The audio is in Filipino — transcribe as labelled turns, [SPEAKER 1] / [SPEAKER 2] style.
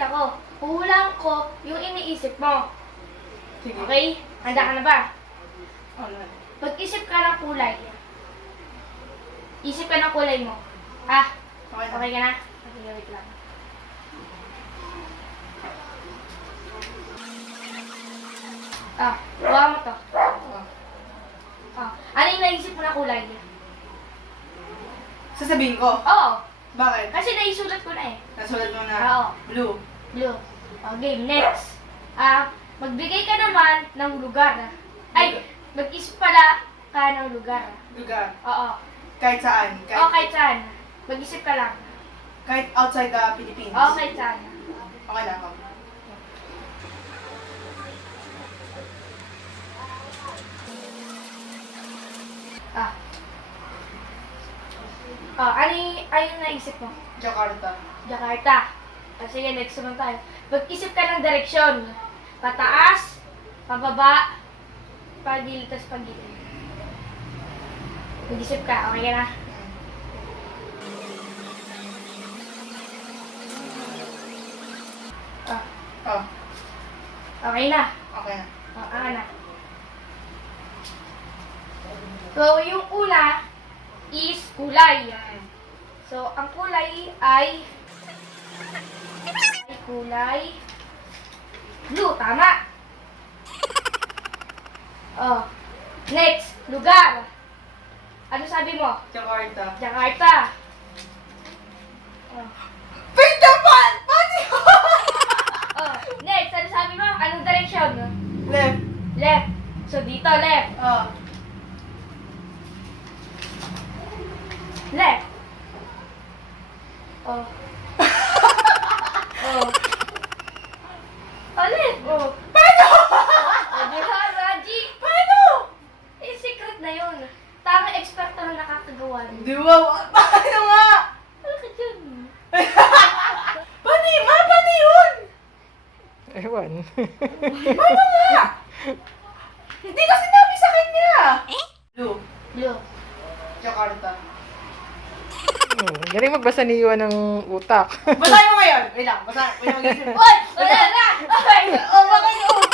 [SPEAKER 1] ako. Huhulaan ko yung iniisip mo.
[SPEAKER 2] Sige.
[SPEAKER 1] Okay? Handa ka na ba?
[SPEAKER 2] Ano?
[SPEAKER 1] Pag-isip ka ng kulay. Isip ka ng kulay mo. Ah,
[SPEAKER 2] Okay na.
[SPEAKER 1] okay ka na? Okay, wait lang. Gawa mo to. Ano yung naisip mo na kulay?
[SPEAKER 2] Sasabihin ko.
[SPEAKER 1] Oo.
[SPEAKER 2] Bakit?
[SPEAKER 1] Kasi naisulat ko na eh.
[SPEAKER 2] Nasulat mo na.
[SPEAKER 1] Oo.
[SPEAKER 2] Blue.
[SPEAKER 1] Blue. Okay, next. Magbigay ka naman ng lugar. Ay, mag-isip pala ka ng lugar.
[SPEAKER 2] Lugar.
[SPEAKER 1] Oo.
[SPEAKER 2] Kahit saan.
[SPEAKER 1] Oo, kahit saan. Mag-isip ka lang.
[SPEAKER 2] Kahit outside the Philippines.
[SPEAKER 1] Oo, kahit saan.
[SPEAKER 2] Okay na ako.
[SPEAKER 1] Ano yung naisip mo?
[SPEAKER 2] Jakarta.
[SPEAKER 1] Jakarta. Sige, next naman tayo. Mag-isip ka ng direksyon. Pataas, pababa, pagilid, tas pagilid. Mag-isip ka, okay ka na?
[SPEAKER 2] Oh,
[SPEAKER 1] Okay na.
[SPEAKER 2] okay na.
[SPEAKER 1] Ano na. So, yung una is kulay. So, ang kulay ay kulay blue. Tama. Oh. Next, lugar. Ano sabi mo?
[SPEAKER 2] Jakarta.
[SPEAKER 1] Jakarta. Oh.
[SPEAKER 2] Wait naman! Paano yun?
[SPEAKER 1] Oh. Next, ano sabi mo? Anong direction?
[SPEAKER 2] Left.
[SPEAKER 1] Left. So, dito, left.
[SPEAKER 2] Oh.
[SPEAKER 1] Left. Oh. Oh. Oh, left. Oh.
[SPEAKER 2] Paano?
[SPEAKER 1] Oh, di ba, Raji?
[SPEAKER 2] Paano?
[SPEAKER 1] Eh, secret na yun. Tama, expert na nakakagawa.
[SPEAKER 2] Di ba? Paano nga?
[SPEAKER 1] Bakit yun?
[SPEAKER 2] Paano yun? Paano yun?
[SPEAKER 3] Ewan.
[SPEAKER 2] Paano nga? Hindi ko sinabi sa kanya. Blue.
[SPEAKER 1] Blue.
[SPEAKER 2] Jakarta.
[SPEAKER 3] Galing magbasa ni Iwan ng utak.
[SPEAKER 2] Basahin mo ngayon. Wait lang. Wait lang mag-isip.
[SPEAKER 1] Oy! Wala na! Okay!
[SPEAKER 2] Oh, bakit yun?